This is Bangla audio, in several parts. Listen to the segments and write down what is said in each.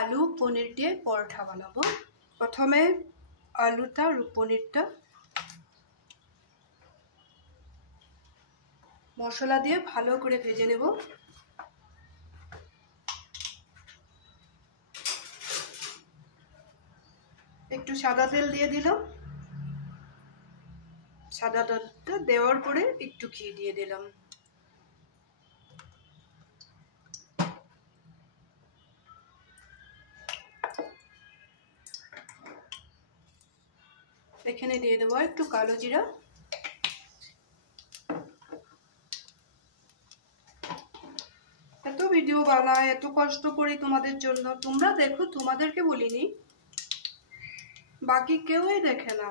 আলু পনির দিয়ে পরোটা বানাবো। প্রথমে আলুটা আর পনিরটা মশলা দিয়ে ভালো করে ভেজে নেব। একটু সাদা তেল দিয়ে দিলাম। সাদা তেলটা দেওয়ার পরে একটু ঘি দিয়ে দিলাম। এখানে দিয়ে দেবো একটু কালো জিরা। এত ভিডিও বানাই, এত কষ্ট করি তোমাদের জন্য, তোমরা দেখো, তোমাদেরকে বলিনি, বাকি কেউই দেখে না।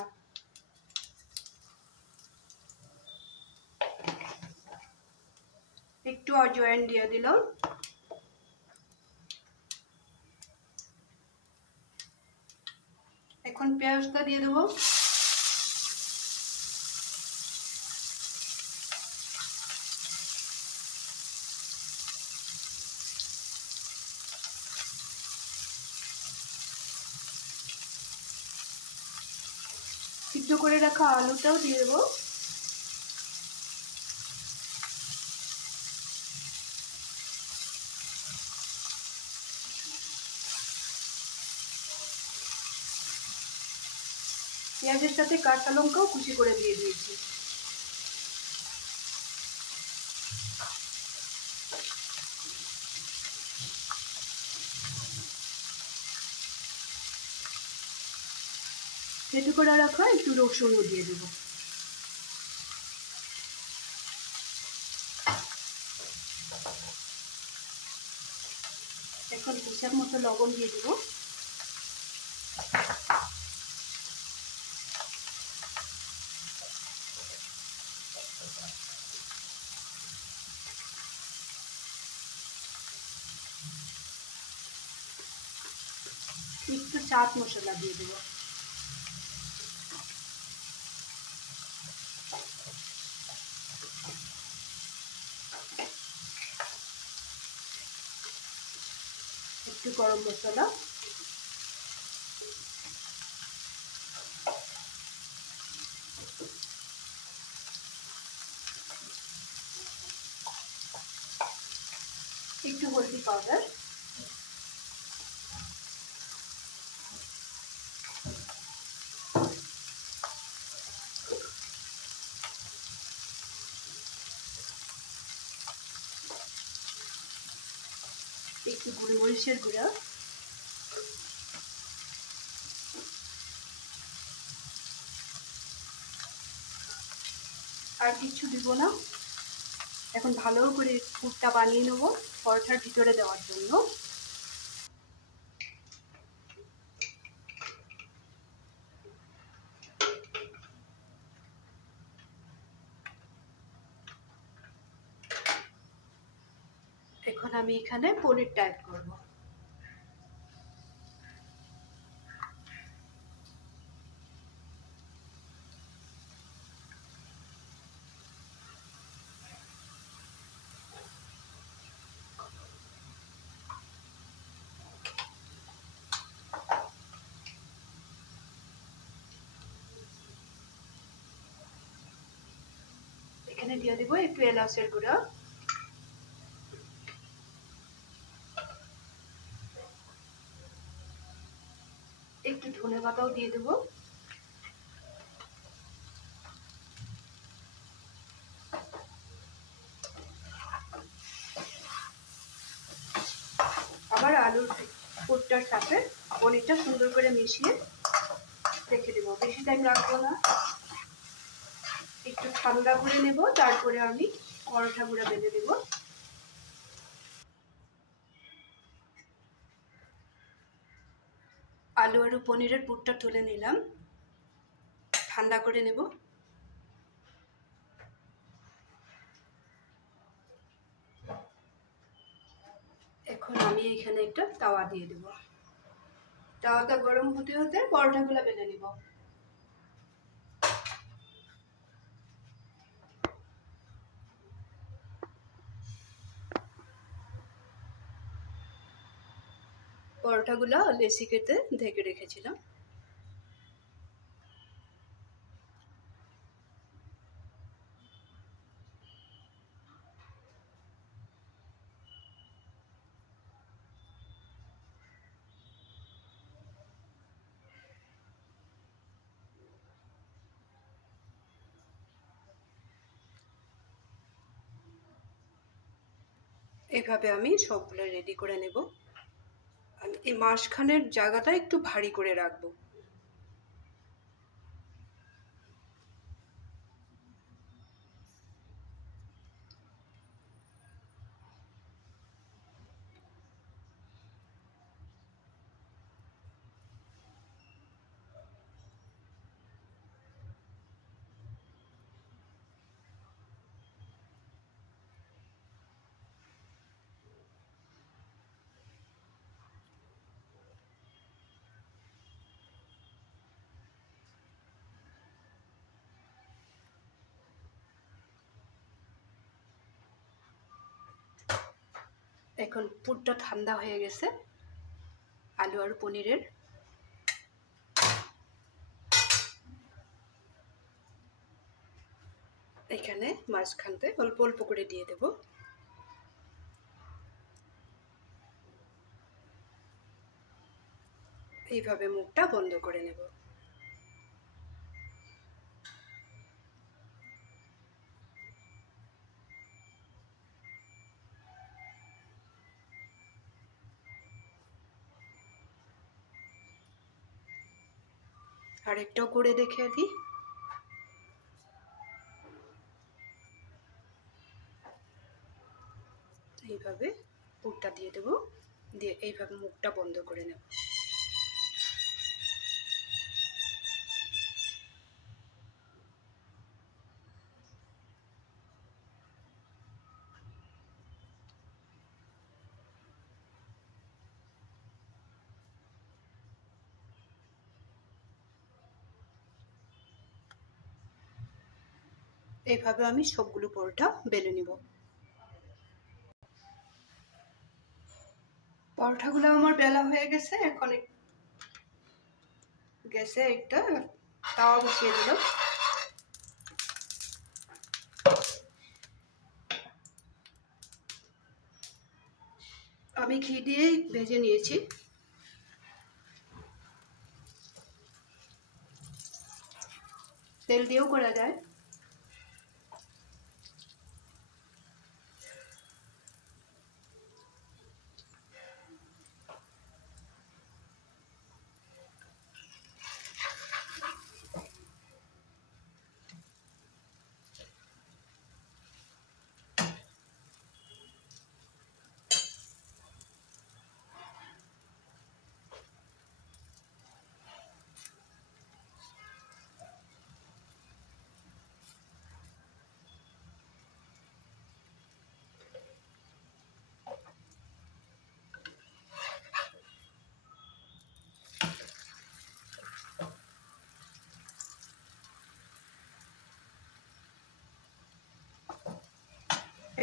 একটু আজওয়াইন দিয়ে দিলাম। এখন পেঁয়াজটা দিয়ে দেবো। সিদ্ধ করে রাখা আলুটাও দিয়ে দেবো। পেঁয়াজের সাথে কাঁচা লঙ্কাও কুচি করে দিয়ে দিয়েছি। থেতো করে রাখা একটু রসুনও দিয়ে দেবো। এখন হিসাব মতো লবণ দিয়ে দেবো। একটু চাট মশলা দিয়ে দেবো। একটু গরম মশলা। একটু হলদি পাউডার। একটু গোলমরিচের গুঁড়া। আর কিছু দিব না। এখন ভালো করে পুরটা বানিয়ে নেবো পরোটার ভিতরে দেওয়ার জন্য। এখন আমি এখানে পনিরটা অ্যাড করব। এখানে দিয়ে দেবো একটু এলাচের গুঁড়া। একটু ধনে পাতাও দিয়ে দেবো। আবার আলুর পুরটার সাথে পনিরটা সুন্দর করে মিশিয়ে রেখে দেবো। বেশি টাইম রাখবো না, একটু ঠান্ডা করে নেব, তারপরে আমি পরোটাগুলো বেলে দেব। আলু আর পনিরের পুরটা তুলে নিলাম, ঠান্ডা করে নেব। এখন আমি এখানে একটা তাওয়া দিয়ে দেব। তাওয়াটা গরম হতে হতে পরোটাগুলো বেলে নেব। পরোটাগুলো লেসিকেতে ঢেকে রেখেছিলাম। এইভাবে আমি সবগুলো রেডি করে নেব। আমি এই মাঝখানের জায়গাটা একটু ভারী করে রাখবো। এখন পুরটা ঠান্ডা হয়ে গেছে আলু আর পনিরের। এখানে মাঝখানতে অল্প অল্প করে দিয়ে দেব। এইভাবে মুখটা বন্ধ করে নেব। আরেকটাও করে দেখে দিই। এইভাবে পুরটা দিয়ে দেব, দিয়ে এইভাবে মুখটা বন্ধ করে নেব। এইভাবে আমি সবগুলো পরোটা বেলে নিব। পরোটাগুলো আমার বেলা হয়ে গেছে। এখন গ্যাসে একটা তাওয়া বসিয়ে দিলাম। আমি ঘি দিয়েই ভেজে নিয়েছি। তেল দিয়েও করা যায়।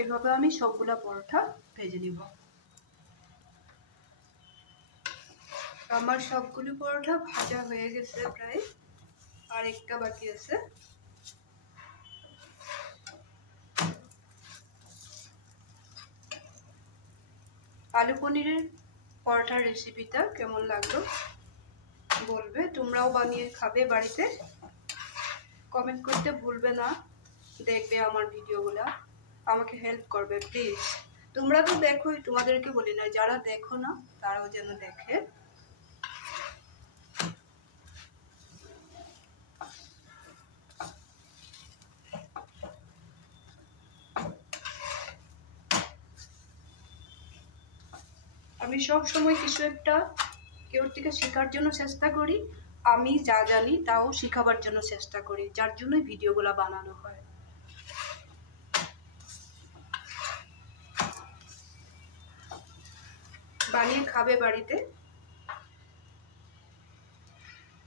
এইভাবে আমি সবগুলা পরোটা ভেজে নিব। আমার সবগুলো পরোটা ভাজা হয়ে গেছে প্রায়, আর একটা বাকি আছে। আলু পনিরের পরোটার রেসিপিটা কেমন লাগলো বলবে। তোমরাও বানিয়ে খাবে বাড়িতে। কমেন্ট করতে ভুলবে না। দেখবে আমার ভিডিওগুলা, আমাকে হেল্প করবে প্লিজ। তোমরা তো দেখোই, তোমাদেরকে বলি না, যারা দেখো না তারাও যেন দেখে। আমি সব সময় কিছু একটা কেউ থেকে শেখার জন্য চেষ্টা করি। আমি যা জানি তাও শিখাবার জন্য চেষ্টা করি, যার জন্যই ভিডিওগুলা বানানো হয়। বানিয়ে খাবে বাড়িতে।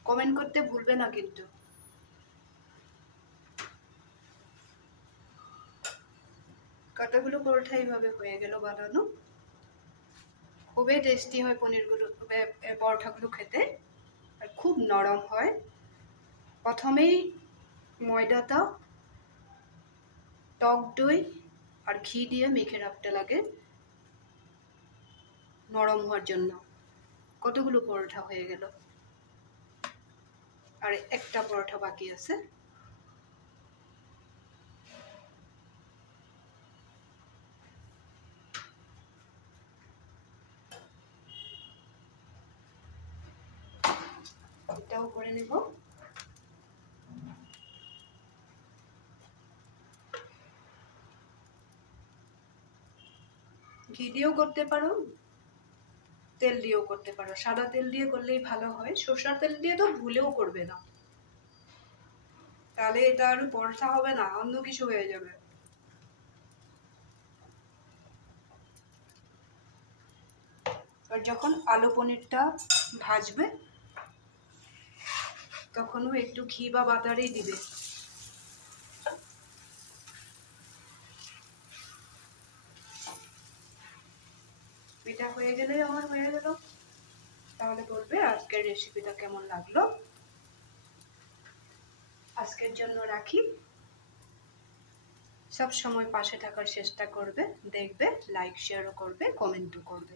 কমেন্ট করতে ভুলবে না কিন্তু। কতগুলো পরোটা এইভাবে হয়ে গেল বানানো। খুবই টেস্টি হয় পনিরগুলো, পরোটাগুলো খেতে, আর খুব নরম হয়। প্রথমেই ময়দাটা টক দই আর ঘি দিয়ে মেখে রাখতে লাগে নরম হওয়ার জন্য। কতগুলো পরোটা হয়ে গেল, আর একটা পরোটা বাকি আছে। এটাও করে নেব। ঘি দিয়েও করতে পারো, তেল দিয়েও করতে পারো। সাদা তেল দিয়ে করলেই ভালো হয়, সরষের তেল দিয়ে তো ভুলেও করবে না, তাহলে এটা আর পরোটা হবে না, অন্য কিছু হয়ে যাবে। আর যখন আলু পনিরটা ভাজবে তখনও একটু ঘি বা বাটারই দিবে। এটা হয়ে গেলে আমার হয়ে গেল। তাহলে বলবে আজকের রেসিপিটা কেমন লাগলো। আজকের জন্য রাখি। সব সময় পাশে থাকার চেষ্টা করবে, দেখবে, লাইক শেয়ারও করবে, কমেন্টও করবে।